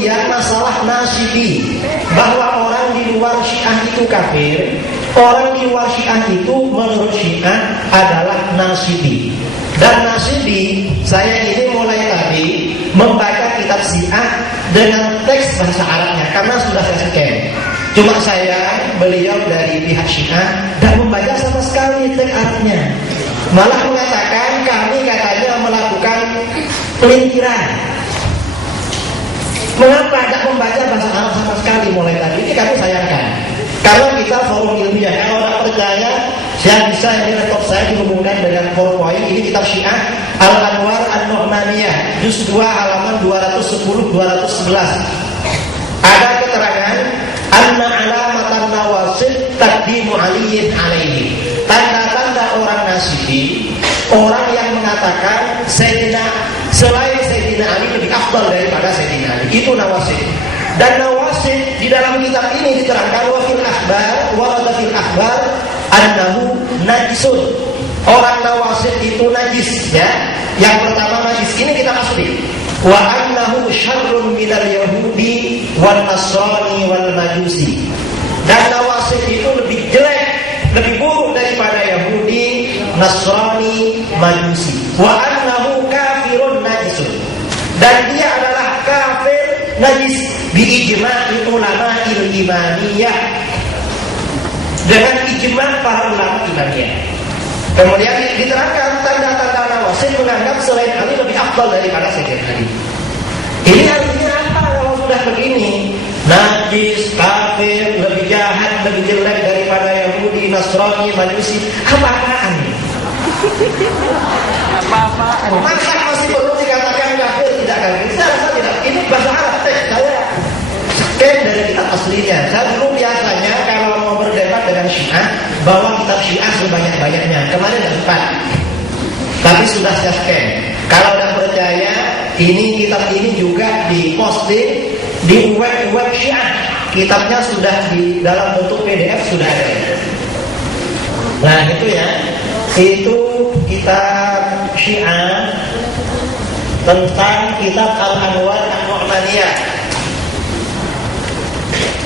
kemudian masalah nasibi, bahwa orang di luar Syiah itu kafir. Orang di luar Syiah itu menurut Syiah adalah nasibi. Dan nasibi, saya ini mulai tadi membaca kitab Syiah dengan teks bahasa Arabnya karena sudah saya scan. Cuma saya, beliau dari pihak Syiah, tidak membaca sama sekali teks Arabnya. Malah mengatakan kami katanya melakukan pelintiran. Mengapa tidak membaca bahasa Arab sama sekali mulai tadi? Ini kami sayangkan. Karena kita forum ilmiah. Kalau orang percaya, saya bisa ini laptop saya dihubungkan dengan PowerPoint. Ini kitab Syiah Al-Anwar An-Nu'maniyah, juz 2 halaman 210-211. Ada keterangan anna alamatan nawasib taqdimu aliyin alaihi. Tanda-tanda orang nasibi, orang yang mengatakan Sayyidina, selain Sayyidina Ali lebih afdal daripada Sayyidina Ali, itu nawasib. Dan nawasib di dalam kitab ini diterangkan wa fil akhbar wa fil akhbar annahu najisun. Orang nawasib itu najis, ya. Yang pertama najis, ini kita asli. Wa annahu syarrun minal yahudi wal nasrani wal majusi. Dan nawasib itu lebih jelek, lebih buruk daripada Yahudi, Nasrani, Majusi. Wa annahu kafirun najisun. Dan dia adalah kafir najis bi ijma'i ulama imaniyah, dengan ijma' para ulama imaniyah. Kemudian diterangkan tanda-tanda nawasib menganggap selain Ali lebih afdal daripada Sayyidina Ali. Ini artinya apa kalau sudah begini? Najis, kafir, lebih jahat, lebih jelek daripada Yahudi, Nasrani, Majusi. Apa-apaan ini? Apa-apaan? Masa masih perlu dikatakan kafir, tidak kafir? Saya rasa tidak. Ini bahasa Arab teks saya scan dari kitab aslinya. Saya dulu biasanya kalau mau berdebat dengan Syiah, bawa kitab Syiah sebanyak-banyaknya. Kemarin tidak sempat, tapi sudah saya scan. Kalau tidak percaya, ini kitab ini juga diposting di web Syiah. Kitabnya sudah di dalam bentuk PDF sudah ada. Nah itu ya, itu kitab Syiah tentang kitab Al-Anwar An-Nu'maniyah.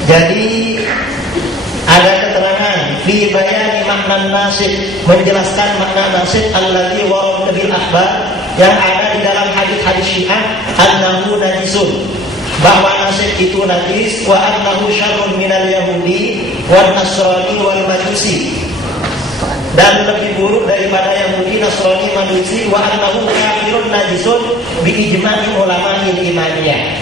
Jadi ada keterangan fi bayani makna nasib, menjelaskan makna nasib allati warad bil akhbar, yang ada di dalam hadis-hadis Syiah, annahu najisun, bahwa nasib itu najis, wa annahu syarrun minal yahudi wan nasrani wal majusi, dan lebih buruk daripada Yahudi, Nasrani, Majusi, wa annahu kafirun najisun bi ijma'i ulama'il imaniyah.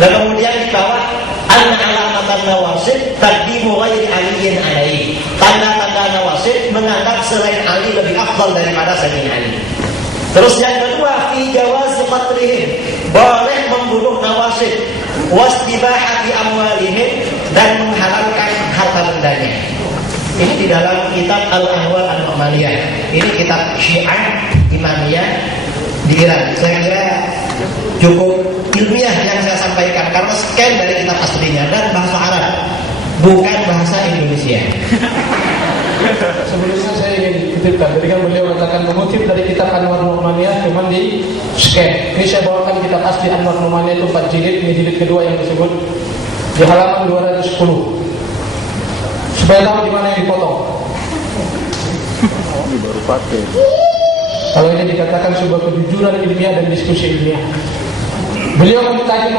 Dan kemudian di bawah anna alamatan nawasib taqdimu ghairi aliyin alaihi, tanda-tanda nawasib menganggap selain Ali lebih afdal daripada Sayyidina Ali. Terus yang kedua, fi jawazi qatlihim, boleh membunuh nawasib, wastibahati amwalihim, dan menghalalkan harta bendanya. Ini di dalam kitab Al-Anwar An-Nu'maniyah. Ini kitab Syiah Imaniyah di Iran. Saya kira cukup ilmiah yang saya sampaikan karena scan dari kitab aslinya dan bahasa Arab, bukan bahasa Indonesia. Sebelumnya saya ingin kutipkan, tadi kan beliau katakan mengutip dari kitab Anwar Nu'maniyah cuman di scan. Ini saya bawakan kitab asli Anwar Nu'maniyah itu 4 jilid, ini jilid kedua yang disebut di halaman 210. Supaya tahu di mana yang dipotong. Ini baru pakai. Kalau ini dikatakan sebuah kejujuran ilmiah dan diskusi ilmiah. Beliau tadi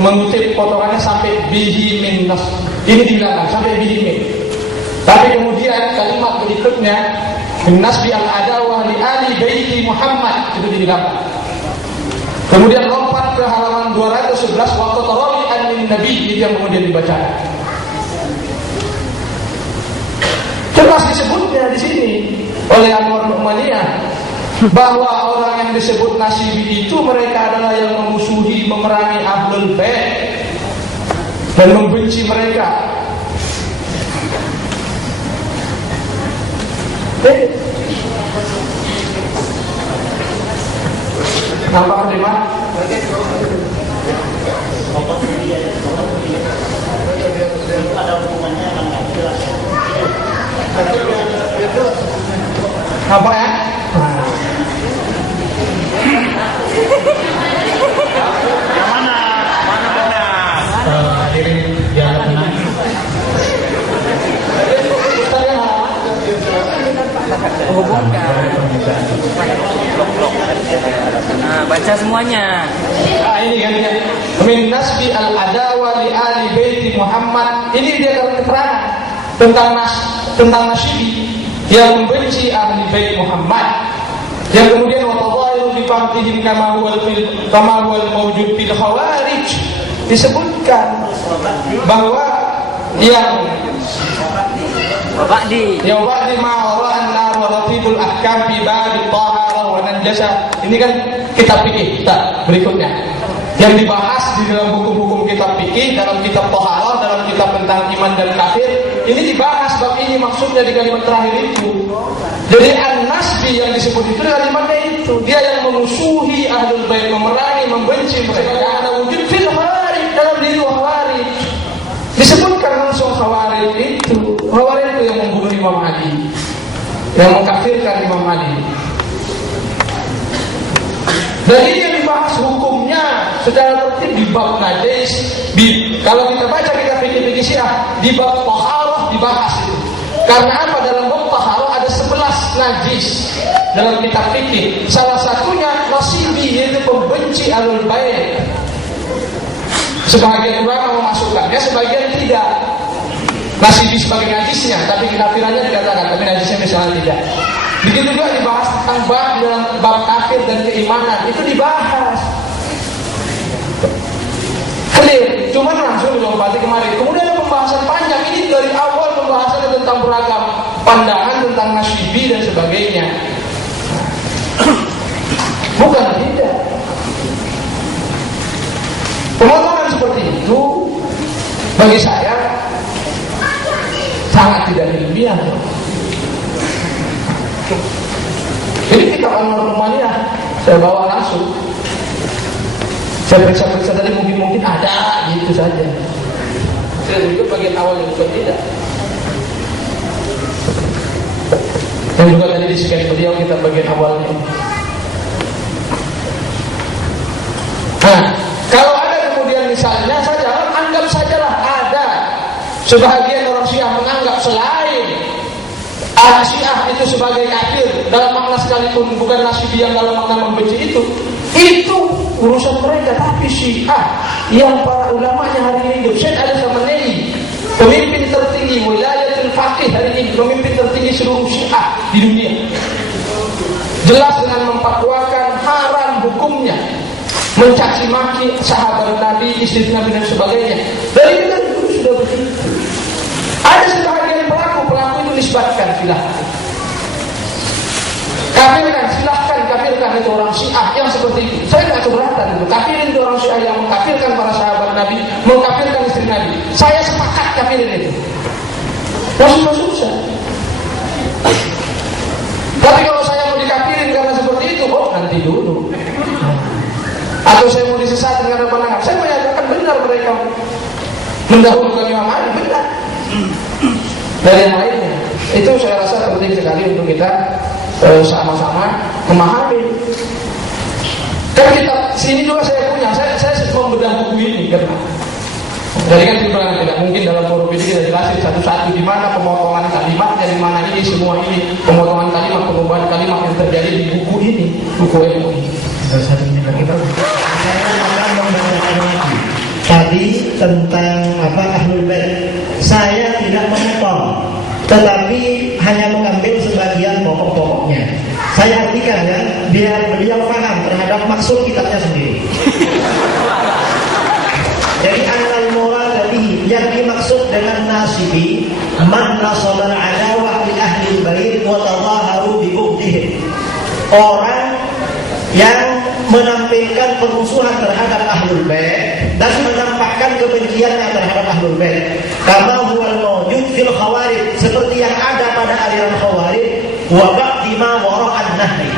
mengutip potongannya sampai bihi min nas. Ini dibilang sampai bihi min. Tapi kemudian kalimat berikutnya nas bi al-adawah li ali baiti Muhammad itu dibilang. Kemudian lompat ke halaman 211 waktu tarawi an nabi, itu yang kemudian dibaca. Jelas disebutnya di sini oleh Anwar Nu'maniyah bahwa orang yang disebut nasibi itu mereka adalah yang memusuhi, memerangi Ahlul Bait dan membenci mereka. Nampak terima? Ada hubungannya dengan jelas. Apa ya? Yang mana? menghubungkan. Nah, baca semuanya. Ini kan dia min nasbi al-adawa li ali baiti Muhammad. Ini dia dalam keterangan tentang Nasyibi yang membenci ahli bait Muhammad. Yang kemudian wa tadhahiru bi fardihim kama huwa al-mawjud fil khawarij. Disebutkan bahwa yang Ba'di ma'ara'an nar wa ratibul ahkam fi ba'di taharah wa nanjasa. Ini kan kitab fikih kita berikutnya yang dibahas di dalam hukum-hukum kitab fikih, dalam kitab taharah, dalam kitab tentang iman dan kafir. Ini dibahas bab ini, maksudnya di kalimat terakhir itu. Jadi an-nasbi yang disebut itu kalimatnya itu, dia yang memusuhi ahlul bait, memerangi, membenci mereka. Ada wujud fil khawarij, dalam diri khawarij. Disebutkan langsung khawarij itu. Khawarij itu yang membunuh Imam Ali, yang mengkafirkan Imam Ali. Dan ini yang dibahas hukumnya secara tertib di bab najis. Kalau kita baca kitab fikih Syiah, di bab taharah dibahas itu. Karena apa? Dalam bab taharah ada 11 najis dalam kitab fikih. Salah satunya Nasyibi, yaitu pembenci ahlul bait. Sebagian ulama memasukkannya, sebagian tidak. Nasyibi sebagai najisnya, tapi kekafirannya dikatakan, tapi najisnya misalnya tidak. Begitu juga dibahas tentang bab dalam bab kafir dan keimanan, itu dibahas. Clear, cuma langsung dilompati kemarin. Kemudian ada pembahasan panjang, ini dari awal pembahasan tentang beragam pandangan tentang Nasyibi dan sebagainya. Bukan tidak. Pemotongan seperti itu bagi saya sangat tidak ilmiah. Jadi kitab Al-Rumaniyah saya bawa langsung. Saya periksa-periksa tadi mungkin ada gitu saja. Saya juga bagian awal juga tidak. Dan juga tadi di scan beliau kita bagian awalnya. Nah, kalau ada kemudian misalnya saja anggap sajalah ada sebahagian orang Syiah menganggap selain ahli Syiah itu sebagai kafir dalam makna sekalipun, bukan Nasyibi yang dalam makna membenci itu urusan mereka. Tapi Syiah yang para ulamanya hari ini hidup, Syekh Ali Khamenei, pemimpin tertinggi wilayatul faqih hari ini, pemimpin tertinggi seluruh Syiah di dunia, jelas dengan memfatwakan haram hukumnya mencaci maki sahabat Nabi, istri Nabi dan sebagainya. Dari itu sudah begitu. Ada sebagian pelaku itu nisbatkan, silahkan kafirkan itu orang Syiah yang seperti itu. Saya tidak keberatan itu. Kafirin itu orang Syiah yang mengkafirkan para sahabat Nabi, mengkafirkan istri Nabi. Saya sepakat kafirin itu. Susah. Tapi kalau saya mau dikafirin karena seperti itu, nanti dulu. Atau saya mau disesatkan karena pandangan, saya menyatakan benar mereka mendahulukan Imam Ali, benar. Dari yang lainnya, itu saya rasa penting sekali untuk kita sama-sama memahami. Kan kita sini juga saya punya, saya membedah buku ini karena jadi kan tidak mungkin dalam forum ini kita jelasin satu-satu di mana pemotongan kalimatnya, di mana ini semua ini pemotongan kalimat, perubahan kalimat yang terjadi di buku ini, buku ilmu ini. Saya akan membacakan lagi tadi tentang ahlul bait. Saya tidak memotong, tetapi hanya mengambil sebagian pokok-pokoknya. Saya artikan ya, biar beliau paham terhadap maksud kitabnya sendiri. Jadi annal murad bihi, yang dimaksud dengan Nasyibi, man nasabal adawah li ahli bait wa tadhaharu bi bughdihim. Orang yang menampilkan permusuhan terhadap ahlul bait dan menampakkan kebenciannya terhadap ahlul bait, kama huwal mawjud fil khawarij, seperti yang ada pada aliran khawarij, wa ba'di ma wara'an nahri,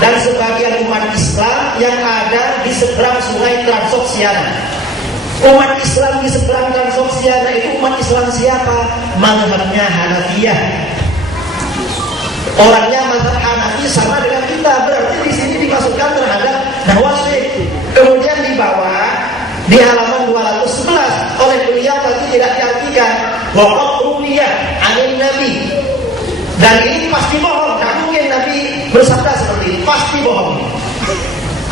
dan sebagian umat Islam yang ada di seberang sungai Transoksiana. Umat Islam di seberang Transoksiana itu umat Islam siapa? Mazhabnya Hanafiyah. Orangnya mazhab Hanafi sama dengan kita, berarti di sini dimasukkan terhadap Nawasib. Kemudian di bawah di halaman 211 oleh beliau tadi tidak diartikan wa qawliyah 'anil nabi. Dan ini pasti bohong bersabda seperti ini, pasti bohong.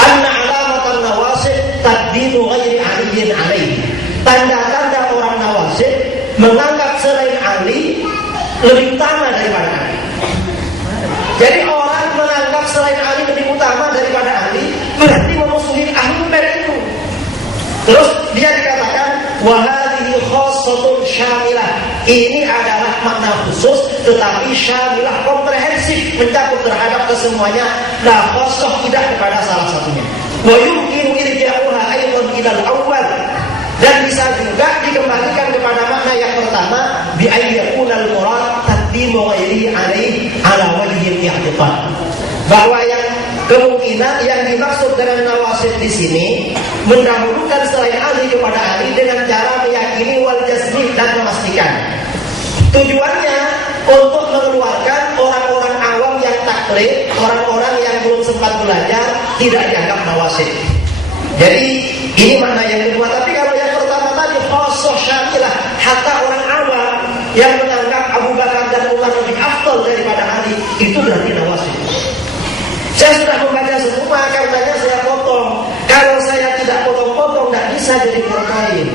Anna alamatan nawasib tadbinu ghairi aliyin alaihi. Tanda-tanda orang nawasib menganggap selain Ali lebih utama daripada Ali. Jadi orang menganggap selain Ali lebih utama daripada Ali berarti memusuhi Ahlul Bait itu. Terus dia dikatakan wahadihi khassatun syamilah. Ini adalah makna khusus tetapi syamilah, komprehensif, mencakup terhadap kesemuanya. La khassah tidak kepada salah satunya. Wa yumkinu irja'uha aidan ilal awwal. Dan bisa juga dikembalikan kepada makna yang pertama bi ayyakunal murad taqdimu ghairi alaihi ala wajhil i'tiqad. Bahwa yang kemungkinan yang dimaksud dengan nawasib di sini mendahulukan selain Ali kepada Ali dengan cara meyakini wal jazmi dan memastikan. Tujuannya untuk mengeluarkan orang-orang awam yang taklid, orang-orang yang belum sempat belajar tidak dianggap nawasib. Jadi ini makna yang kedua. Tapi kalau yang pertama tadi khassah syamilah, hatta orang awam yang menganggap Abu Bakar dan Umar lebih afdal daripada Ali, itu berarti nawasib. Saya sudah membaca semua, karenanya saya potong. Kalau saya tidak potong-potong, tidak bisa jadi berkain.